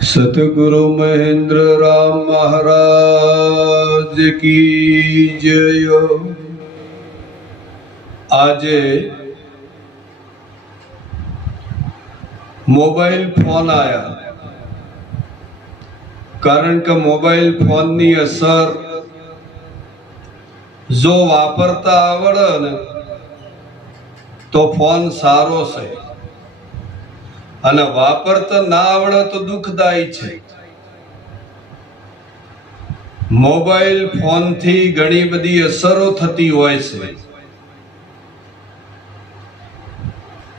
સતગુરુ મહેન્દ્ર રામ મહારાજ કી જય આજે mobile phone આયા કારણ કે મોબાઈલ ફોનની અસર જો વાપરતા આવડે ને તો ફોન સારો છે અને વાપરતા ના આવડે તો દુઃખદાયી છે. મોબાઈલ ફોનથી ઘણી બધી અસરો થતી હોય છે.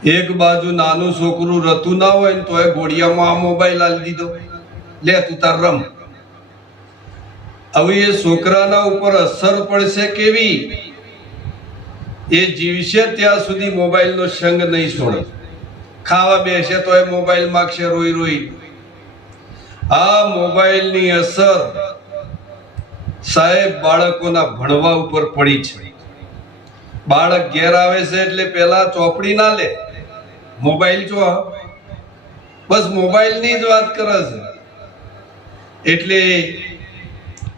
એક બાજુ નાનું છોકરું રતું ના હોય ને તો એ ઘોડિયામાં આ મોબાઈલ આલી દીધો. લે તું તાર રમ. હવે એ છોકરાના ઉપર અસર પડશે કેવી? એ જીવશે ત્યાં સુધી મોબાઈલનો સંગ નહીં છોડે. ખાવા બેસે તો એ મોબાઈલ માગશે રોઈ રોઈ. આ મોબાઈલની અસર સાહેબ બાળકોના ભણવા ઉપર પડી છે. બાળક ઘેર આવે છે એટલે પેલા ચોપડી ના લે. મોબાઈલ જો બસ મોબાઈલની જ વાત કરે છે. એટલે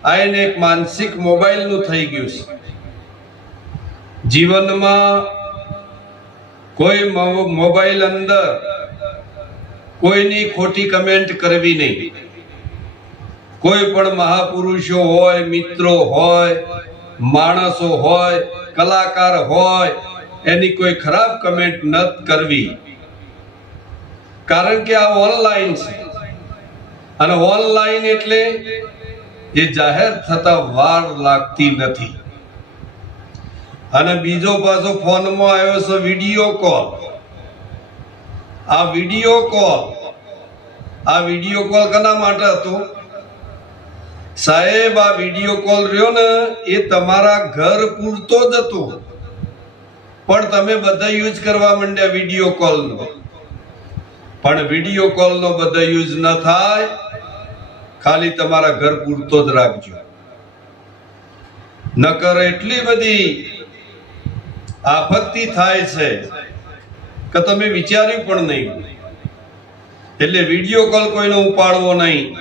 આ એને એક માનસિક મોબાઈલનું થઈ ગયું છે. જીવનમાં કોઈ મોબાઈલ અંદર કોઈની ખોટી કમેન્ટ કરવી નહીં. કોઈ પણ મહાપુરુષો હોય, મિત્રો હોય, માણસો હોય, કલાકાર હોય, એની કોઈ ખરાબ કમેન્ટ ન કરવી. કારણ કે આ ઓનલાઈન છે. અને ઓનલાઈન એટલે એ જાહેર થતા વાર લાગતી નથી. અને બીજો પાછો ફોનમાં આવ્યો છે વીડિયો કોલ. આ વીડિયો કોલ. આ વીડિયો કોલ કના માટે હતો? સાહેબ, આ વીડિયો કોલ રહ્યો ને, એ તમારા ઘર પૂરતો જ હતો. પણ તમે બધા યુઝ કરવા માંડ્યા વીડિયો કોલનો. પણ વીડિયો કોલનો બધા યુઝ ન થાય. ખાલી તમારા ઘર પૂરતો જ રાખજો. નકર એટલી બધી આપત્તિ થાય છે કે તમે વિચાર્યું પણ નહીં. એટલે વીડિયો કોલ કોઈનો ઉપાડવો નહીં.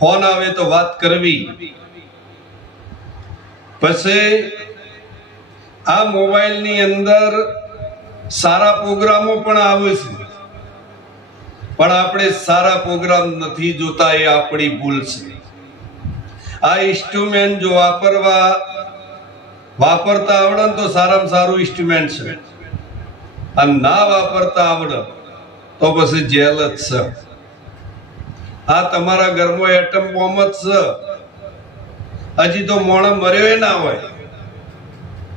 ફોન આવે તો વાત કરવી. પછી આ મોબાઈલની અંદર સારા પ્રોગ્રામો પણ આવે છે. પણ આપણે સારા પ્રોગ્રામ નથી જોતા એ આપણી ભૂલ છે. આ ઇન્સ્ટ્રુમેન્ટ જો વાપરવા વાપરતા આવડે તો સારામાં સારું ઇન્સ્ટ્રુમેન્ટ છે. અને ના વાપરતા આવડે તો પછી જેલ જ છે. આ તમારા ઘરમાં એટમ બોમ્બ જ છે. હજી તો મોણ મર્યો ના હોય.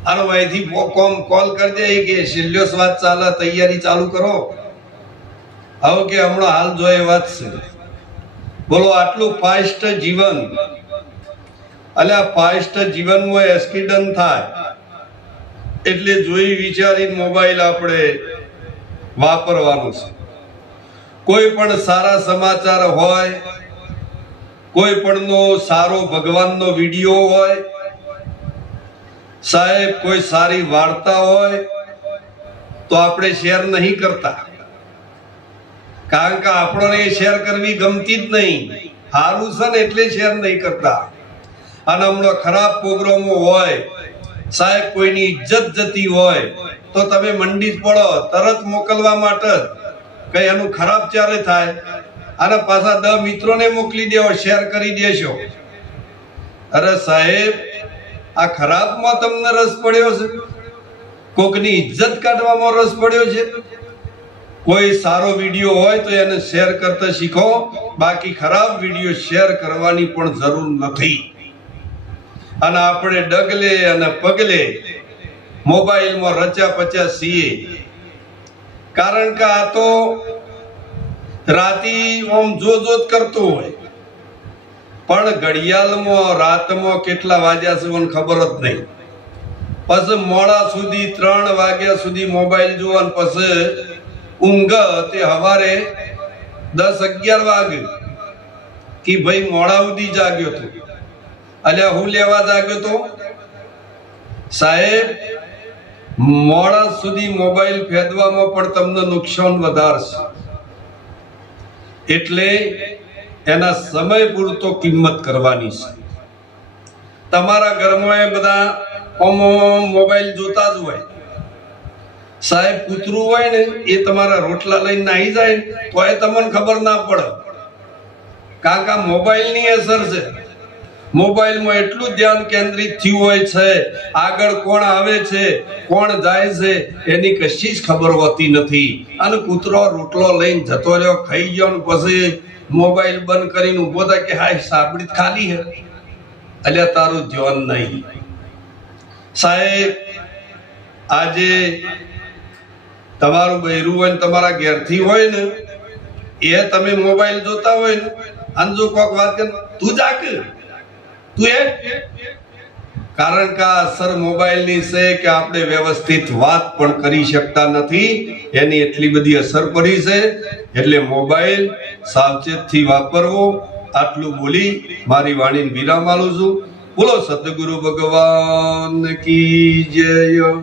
અને અહીંથી કોમ કોલ કરી દે કે શિલ્યો સ્વાદ ચાલે, તૈયારી ચાલુ કરો. આવો કે હમણાં હાલ જોઈએ વાત છે. બોલો, આટલું ફાસ્ટ જીવન એટલે આ ફાસ્ટ જીવનમાં એક્સિડન્ટ થાય, એટલે જોઈ વિચારીને મોબાઈલ આપણે વાપરવાનું છે. કોઈ પણ સારા સમાચાર હોય, કોઈ પણનો સારો ભગવાનનો વીડિયો હોય, સાહેબ, કોઈ સારી વાર્તા હોય, તો આપણે શેર નહીં કરતા. કારણ કે આપણને એ શેર કરવી ગમતી જ નહીં. સારું છે ને એટલે શેર નહીં કરતા. અને હમણાં ખરાબ પ્રોગ્રામો હોય, સાહેબ, કોઈની ઇજ્જત જતી હોય, તો તમે મંડી પડો, તરત મોકલવા માટે કઈ એનું ખરાબ ચારે થાય? અને પાછા દ મિત્રોને મોકલી દેવો, શેર કરી દેશો. અરે સાહેબ, આ ખરાબમાં તમને રસ પડ્યો છે? કોકની ઇજ્જત કાઢવામાં રસ પડ્યો છે? કોઈ સારો વીડિયો હોય તો એને શેર કરતા શીખો. બાકી ખરાબ વીડિયો શેર કરવાની પણ જરૂર નથી. અને આપણે ડગલે અને પગલે મોબાઈલમાં રચ્યા પચ્યા છીએ. કારણ કે આ તો રાતી આમ જો જો જ કરતો હોય. પણ ઘડિયાળમાં, રાતમાં કેટલા વાગ્યા છે ખબર જ નહીં. પછી મોડા સુધી, ત્રણ વાગ્યા સુધી મોબાઈલ જોવા પછી ઊંઘ તે હવારે દસ અગિયાર વાગે. કે ભાઈ મોડા સુધી જાગ્યો તો. અલ્યા હું લેવા જાગ્યો તો? સાહેબ, મોડા સુધી મોબાઈલ ફેદવામાં પણ તમને નુકસાન વધારશે. એટલે એના સમય પૂરતો કિંમત કરવાની છે. તમારા ઘરમાં એ બધા મોબાઈલ જોતા જ હોય. સાહેબ, કૂતરું હોય ને એ તમારા રોટલા લઈને નાહી જાય તો એ તમને ખબર ના પડે. કારણ કે આ મોબાઈલની અસર છે. મોબાઈલમાં એટલું ધ્યાન કેન્દ્રિત થયું હોય છે, આગળ કોણ આવે છે, કોણ જાય છે, એની કશી જ ખબર હોતી નથી. અને કૂતરો રોટલો લઈને જતો રહ્યો, ખાઈ ગયો ને પછી મોબાઈલ બંધ કરીને ઊભો થાય કે હાય સાંભળી ખાલી હે. એટલે તારું ધ્યાન નહીં. સાહેબ, આજે તમારું બૈરું હોય ને તમારા ઘેરથી હોય ને, એ તમે મોબાઈલ જોતા હોય ને, અને જો કોઈક વાત કે તું જાગ. કારણ કે આ અસર મોબાઈલની છે કે આપણે વ્યવસ્થિત વાત પણ કરી શકતા નથી. એની એટલી બધી અસર પડી છે. એટલે મોબાઈલ સાવચેતથી વાપરવો. આટલું બોલી મારી વાણીને વિરામ આલું છું. બોલો, સદગુરુ ભગવાન કી જય.